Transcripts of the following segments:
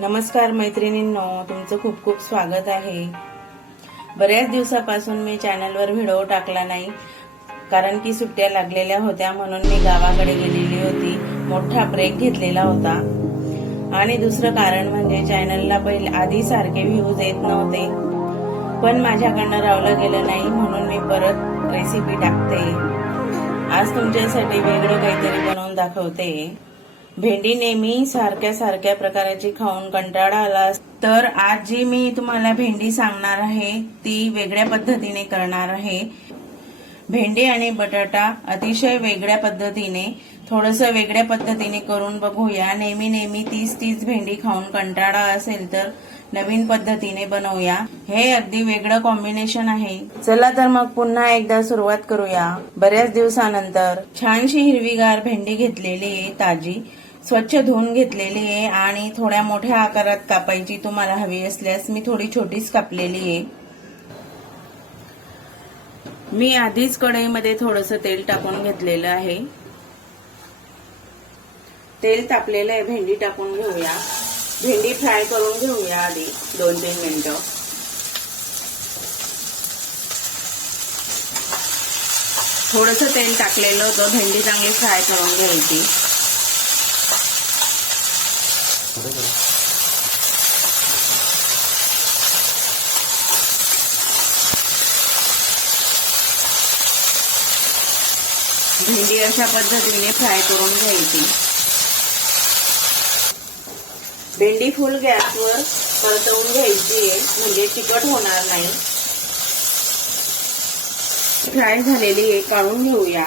नमस्कार मैत्रिणींनो, तुमचं खूप खूप स्वागत आहे। बऱ्याच दिवसापासून मी चॅनलवर व्हिडिओ टाकला नाही, कारण की सुट्ट्या लागलेल्या होत्या म्हणून मी गावाकडे गेलेली होती। मोठा ब्रेक घेतलेला होता आणि दुसरं कारण म्हणजे चॅनलला आधी सारखे व्ह्यूज येत नव्हते, पण माझ्याकडनं रावलं गेलं नाही म्हणून मी परत रेसिपी टाकते। आज तुमच्यासाठी वेगळं काहीतरी बनवून दाखवते। भेंडी नेहमी सारख्या प्रकाराची खाऊन कंटाळा आला, तर आज जी मी तुम्हाला भेंडी सांगणार आहे ती वेगळ्या पद्धतीने करणार आहे। भेंडी आणि बटाटा अतिशय वेगळ्या पद्धतीने, थोडंसं वेगळ्या पद्धतीने करून बघूया। नेहमी तीच भेंडी खाऊन कंटाळा असेल तर नवीन पद्धतीने बनवूया। हे अगदी वेगळं कॉम्बिनेशन आहे। चला तर मग पुन्हा एकदा सुरुवात करूया। बऱ्याच दिवसानंतर छानशी हिरवीगार भेंडी घेतलेली आहे, ताजी स्वच्छ धुवून घेतलेली आहे आणि थोड्या मोठ्या आकारात कापायची तुम्हाला हवी असल्यास मी थोडी छोटीच कापलेली आहे। मी आधीच कढईमध्ये थोडंसं तेल टाकून घेतलेलं आहे। तेल तापलेलं आहे, भेंडी टाकून घेऊया। भेंडी फ्राय करून घेऊया आधी 2-3 मिनिटं। थोडंसं तेल टाकलेलं होतं, भेंडी चांगली फ्राय करून घ्यायची। भेंडी अशा पद्धतीने फ्राय करून घ्यायची। भेंडी फुल गॅसवर परतवून घ्यायची आहे, म्हणजे चिकट होणार नाही। फ्राय झालेली आहे, काढून घेऊया।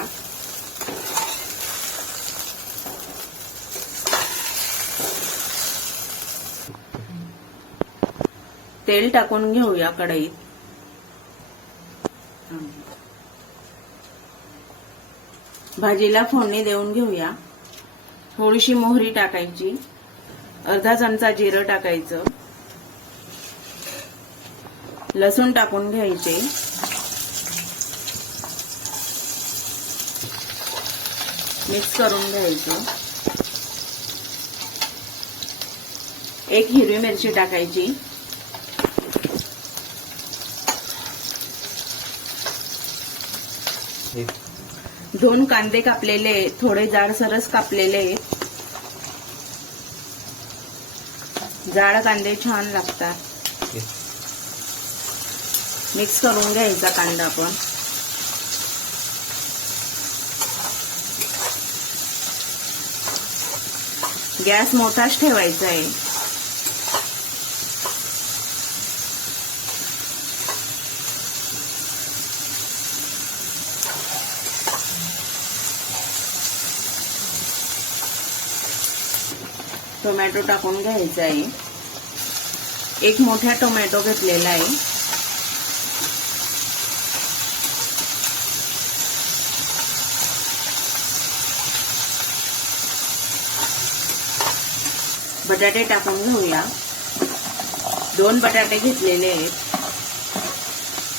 तेल टाकून घेऊया कढईत। भाजीला फोडणी देऊन घेऊया। थोडीशी मोहरी टाकायची, अर्धा चमचा जिरं टाकायचं, लसूण टाकून घ्यायचे, मिक्स करून घ्यायचं। एक हिरवी मिरची टाकायची, दोन कांदे कापलेले, थोडे जाडसरच कापलेले। जाड कांदे छान लागतात। मिक्स करून घ्यायचा कांदा पण। गॅस मोठाच ठेवायचा आहे। टोमॅटो टाकून घ्यायचा आहे। एक मोठा टोमॅटो घेतलेला आहे। बटाटे टाकून घेऊया। 2 बटाटे घेतलेले आहेत,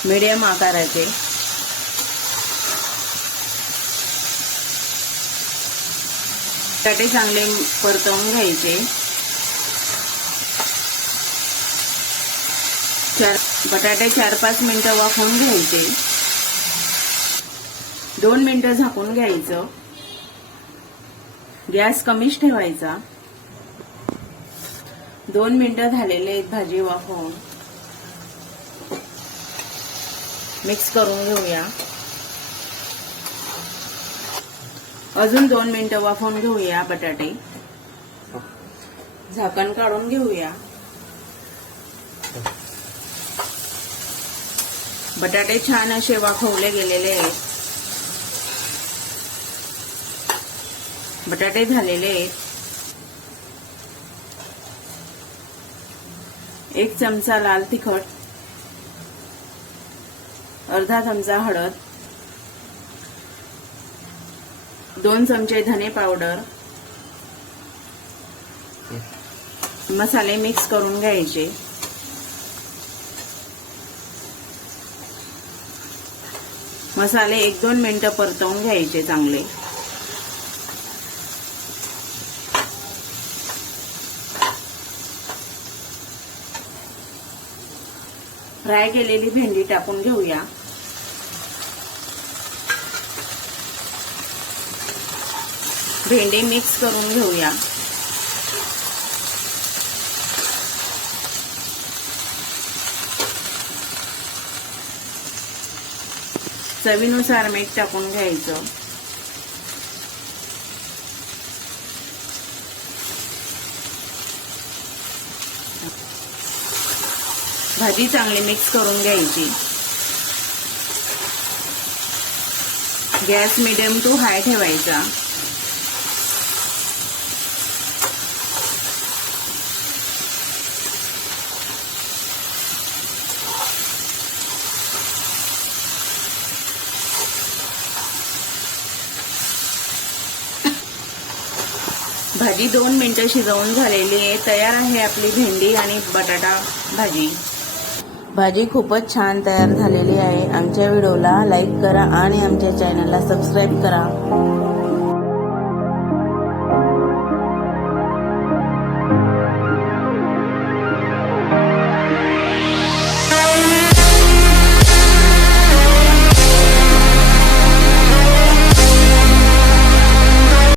मीडियम आकाराचे। बटाटे चांगले परतवून घ्यायचे। बटाटे 4-5 मिनिटं वाफवून घ्यायचे। 2 मिनिटं झाकून घ्यायचं। गॅस कमीच ठेवायचा। 2 मिनिटं झालेले आहेत भाजी वाफवून। मिक्स करून घेऊया। अजून 2 मिनिटं वाफवून घेऊया बटाटे। झाकण काढून घेऊया। बटाटे छान असे वाफवले गेलेले आहेत। बटाटे झालेले आहेत। 1 चमचा लाल तिखट, अर्धा चमचा हळद, 2 चमचे धने पावडर, मसाले मिक्स करून घ्यायचे। मसाले 1-2 मिनिटं परतवून घ्यायचे चांगले। फ्राय केलेली भेंडी टाकून घेऊया. भेंडी मिक्स करून घेऊया. चवीनुसार मीठ टाकून घ्यायचं. भाजी चांगली मिक्स करून घ्यायची. गॅस मिडियम टू हाय ठेवायचा. भाजी 2 मिनिटं शिजवून झालेली आहे. तयार आहे आपली भेंडी आणि बटाटा भाजी. भाजी खूपच छान तयार झालेली आहे. आमच्या व्हिडिओला लाईक करा आणि आमच्या चॅनलला सबस्क्राईब करा.